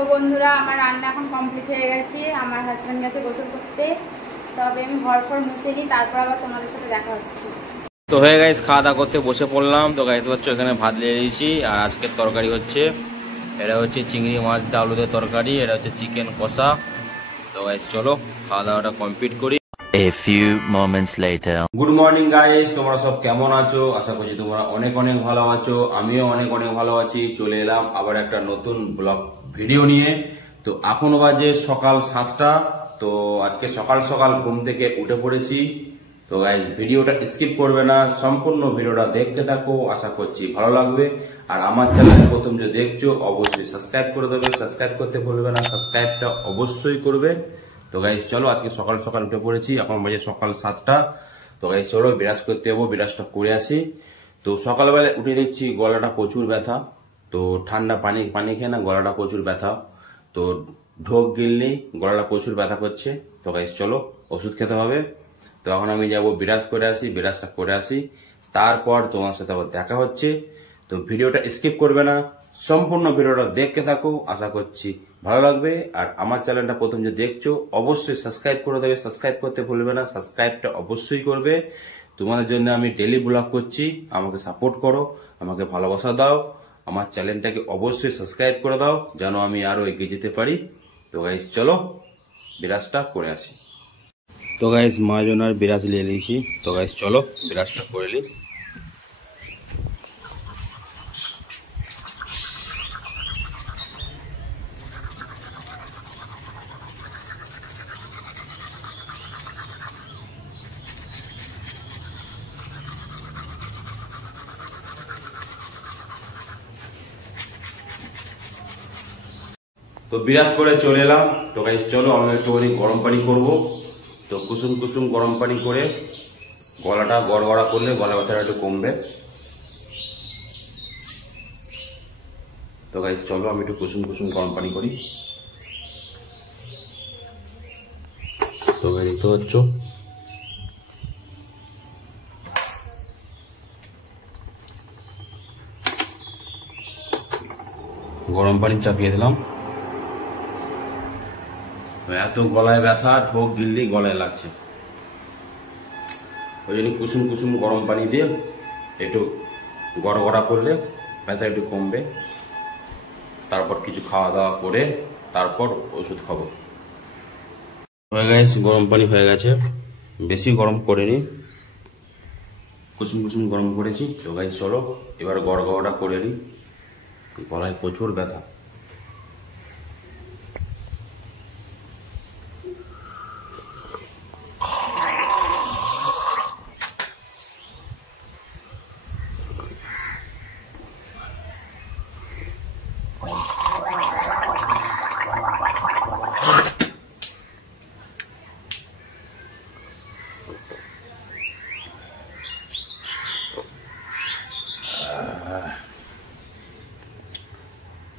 তো বন্ধুরা আমার রান্না এখন কমপ্লিট হয়ে গেছে। আমার হাজব্যান্ড গেছে গোসল করতে, তবে আমি ঘর ফর মুছে নিই, তারপর আবার তোমাদের সাথে দেখা হচ্ছে। তো হয়ে গেছে, খাওয়া দাওয়া করতে বসে পড়লাম। তো গাইতে পারছো এখানে ভাত নিয়ে নিয়েছি, আর আজকের তরকারি হচ্ছে এটা হচ্ছে চিংড়ি মাছ দিয়ে আলু দিয়ে তরকারি, এটা হচ্ছে চিকেন কষা। তো গাইস চলো খাওয়া দাওয়াটা কমপ্লিট করি। A few moments later. Good morning guys, তোমরা সব কেমন আছো? আশা করছি তোমরা অনেক অনেক ভালো আছো, আমিও অনেক অনেক ভালো আছি। চলে এলাম আবার একটা নতুন ব্লগ ভিডিও নিয়ে। তো এখনো বাজে সকাল 7টা। তো আজকে সকাল সকাল ঘুম থেকে উঠে পড়েছি। তো গাইস ভিডিওটা স্কিপ করবে না, সম্পূর্ণ ভিডিওটা দেখতে থাকো, আশা করছি ভালো লাগবে। আর আমার চ্যানেলে প্রথম যে দেখছো অবশ্যই সাবস্ক্রাইব করে দেবে, সাবস্ক্রাইব করতে ভুলবে না, সাবস্ক্রাইবটা অবশ্যই করবে। তো গাইস চলো, আজকে সকাল সকাল উঠে পড়েছি, এখন বাজে সকাল 7টা। তো গাইস চলো বিরাজ করতে যাবো, বিরাজটা করে আসি। তো সকালবেলা উঠে দেখছি গলাটা প্রচুর ব্যথা। তো ঠান্ডা পানি পানি খেয়ে না গলাটা প্রচুর ব্যথা। তো ঢোক গিলনি গলাটা প্রচুর ব্যথা করছে। তো গাইস চলো ওষুধ খেতে হবে। তো এখন আমি যাবো বিরাজ করে আসি, বিরাজটা করে আসি, তারপর তোমার সাথে আবার দেখা হচ্ছে। তো ভিডিওটা স্কিপ করবে না, সম্পূর্ণ ভিডিওটা দেখতে থাকো, আশা করছি ভালো লাগবে। আর আমার চ্যানেলটা প্রথম যে দেখছো অবশ্যই সাবস্ক্রাইব করে দেবে, সাবস্ক্রাইব করতে ভুলবে না, সাবস্ক্রাইবটা অবশ্যই করবে। তোমাদের জন্য আমি ডেইলি ব্লগ করছি, আমাকে সাপোর্ট করো, আমাকে ভালোবাসা দাও, আমার চ্যানেলটাকে অবশ্যই সাবস্ক্রাইব করে দাও যেন আমি আরো এগিয়ে যেতে পারি। তো গাইস চলো বিরাজটা করে আসি। তো গাইস মাজন আর বিরাজ নিয়ে নিয়েছি। তো গাইস চলো বিরাজটা করে নিই। তো বিরাজ করে চলে এলাম। তো গাইস চলো আমি একটুখানি গরম পানি করব। তো কুসুম কুসুম গরম পানি করে গলাটা গড়গড়া করলে গলা ব্যথাটা একটু কমবে। তো গাইস চলো আমি একটু কুসুম কুসুম গরম পানি করি। তো দেখতে পাচ্ছ গরম পানি চাপিয়ে দিলাম। এত গলায় ব্যথা, ঢোক গিললেই গলায় লাগছে, ওই জন্য কুসুম কুসুম গরম পানি দিয়ে একটু গড়গড়া করলে ব্যথা একটু কমবে। তারপর কিছু খাওয়া দাওয়া করে তারপর ওষুধ খাবো। হয়ে গেছে, গরম পানি হয়ে গেছে, বেশি গরম করিনি, কুসুম কুসুম গরম করেছি। তো গাইস চলো এবার গড়গড়া করে নিই, গলায় প্রচুর ব্যথা।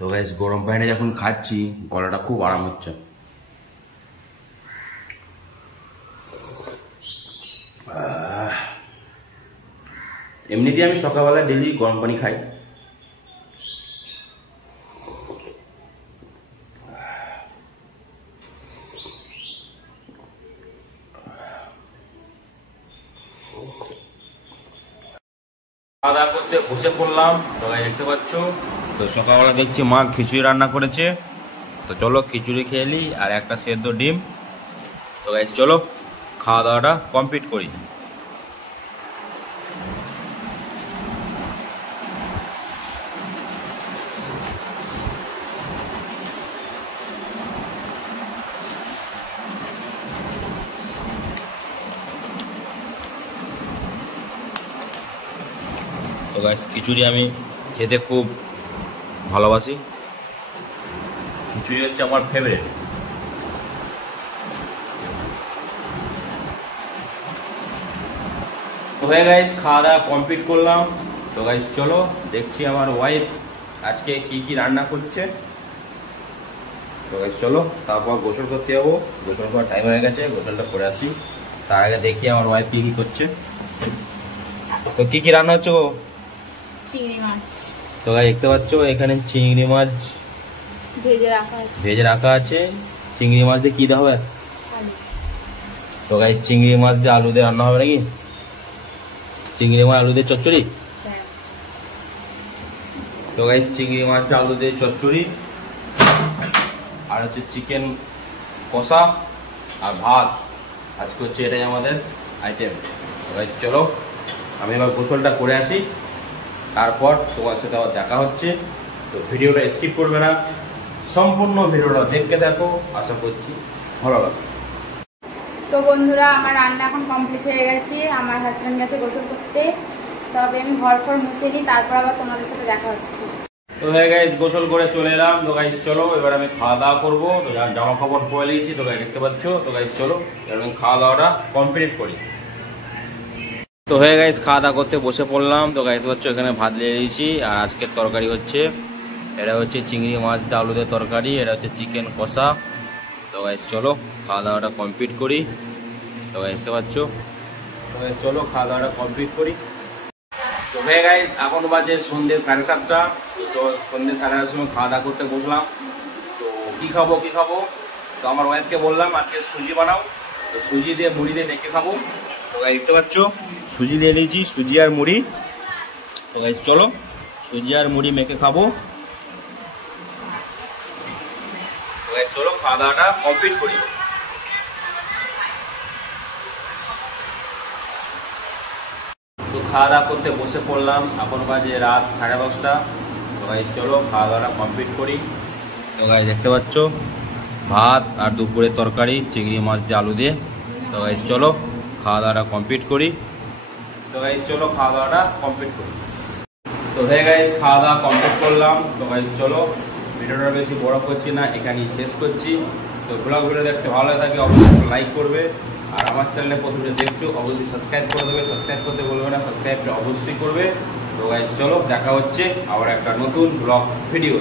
তো গাইস গরম পানিটা যখন খাচ্ছি গলাটা খুব আরাম হচ্ছে। এমনিতে আমি সকালবেলা ডেলি গরম পানি খাই। খাওয়া দাওয়া করতে বসে পড়লাম। তো দেখতে পাচ্ছ, তো সকালবেলা দেখছি মা খিচুড়ি রান্না করেছে। তো চলো খিচুড়ি খেয়ে নিই আর একটা সেদ্ধ ডিম। তো গাইস চলো খাওয়া দাওয়াটা কমপ্লিট করি। তো গাইস খিচুড়ি আমি খেতে খুব ভালোবাসি, খিচুড়ি হচ্ছে আমার ফেভারিট। তো হয়ে গাইস খাওয়া দাওয়া কমপ্লিট করলাম। তো গাইস চলো দেখছি আমার ওয়াইফ আজকে কি কি রান্না করছে। তো গাইস চলো তারপর গোসল করতে যাবো, গোসল করার টাইম হয়ে গেছে, গোসলটা করে আসি। তার আগে দেখি আমার ওয়াইফ কি কি করছে। তো কি কি রান্না হচ্ছে গো? চিংড়ি মাছ। তো গাইস দেখতে পাচ্ছ এখানে চিংড়ি মাছ ভেজে রাখা আছে। চিংড়ি মাছ দিয়ে কি দেওয়া হবে? তো গাইস চিংড়ি মাছ দিয়ে আলু দিয়ে রান্না হবে নাকি? চিংড়ি মাছ আলু দিয়ে চচ্চড়ি। তো গাইস চিংড়ি মাছটা আলু দিয়ে চচ্চড়ি, আর হচ্ছে চিকেন কষা আর ভাত। আজকে হচ্ছে এটাই আমাদের আইটেম। তো গাইস চলো আমি এবার গোসলটা করে আসি, তারপর তোমার সাথে আবার দেখা হচ্ছে। তো ভিডিওটা স্কিপ করবে না, সম্পূর্ণ ভিডিওটা দেখতে দেখো, আশা করছি ভালো লাগবে। তো বন্ধুরা আমার রান্না এখন কমপ্লিট হয়ে গেছে, আমার হাজব্যান্ড গেছে গোসল করতে, তবে আমি ঘর মুছে নিই, তারপর আবার তোমাদের সাথে দেখা হচ্ছে। তো হ্যাঁ গাইস গোসল করে চলে এলাম। তো গাইস চলো এবার আমি খাওয়া দাওয়া করবো। তো জামা কাপড় পরে নিয়েছি, তো গাইস দেখতে পাচ্ছ। তো গাইস চলো এবার আমি খাওয়া দাওয়াটা কমপ্লিট করি। তো হয়ে গাইস খাওয়া দাওয়া করতে বসে পড়লাম। তো গাইস পাচ্ছ এখানে ভাত নিয়ে নিয়েছি, আর আজকের তরকারি হচ্ছে এটা হচ্ছে চিংড়ি মাছ দিয়ে আলু দিয়ে তরকারি, এটা হচ্ছে চিকেন কষা। তো গাইস চলো খাওয়া দাওয়াটা কমপ্লিট করি। তো গাইস দেখতে পাচ্ছ। তো গাইস চলো খাওয়া দাওয়াটা কমপ্লিট করি। তো হয়ে গাইস এখন বাজে সন্ধ্যে 7:30। তো সন্ধ্যে 7:30 সময় খাওয়া দাওয়া করতে বসলাম। তো কী খাবো? তো আমার ওয়াইফকে বললাম আজকে সুজি বানাও। তো সুজি দিয়ে মুড়ি দিয়ে মেখে খাবো। তো গাইস দেখতে পাচ্ছ সুজি দিয়ে নিয়েছি, সুজি আর মুড়ি। তো গাইস চলো সুজি আর মুড়ি মেখে খাবো। তো গাইস চলো খাওয়া দাওয়াটা কমপ্লিট করি। তো খাওয়া দাওয়া করতে বসে পড়লাম, এখন বাজে রাত 10:30। তো গাইস চলো খাওয়া দাওয়াটা কমপ্লিট করি। তো গাইস দেখতে পাচ্ছ ভাত আর দুপুরের তরকারি চিংড়ি মাছ দিয়ে আলু দিয়ে। তো গাইস চলো খাওয়া দাওয়াটা কমপ্লিট করি। তো গাইস চলো খাওয়া দাওয়াটা কমপ্লিট করি। তো হ্যাঁ গাইস খাওয়া দাওয়া কমপ্লিট করলাম। তো গাইস চলো ভিডিওটা বেশি বড় করছি না, এখানেই শেষ করছি। তো ভিডিও দেখতে ভালো থাকে অবশ্যই লাইক করবে, আর আমার চ্যানেলে প্রথমে দেখছো অবশ্যই সাবস্ক্রাইব করে দেবে। সাবস্ক্রাইব করতে বলবে না, সাবস্ক্রাইবটা অবশ্যই করবে। তো গাইস চলো দেখা হচ্ছে আবার একটা নতুন ব্লগ ভিডিও।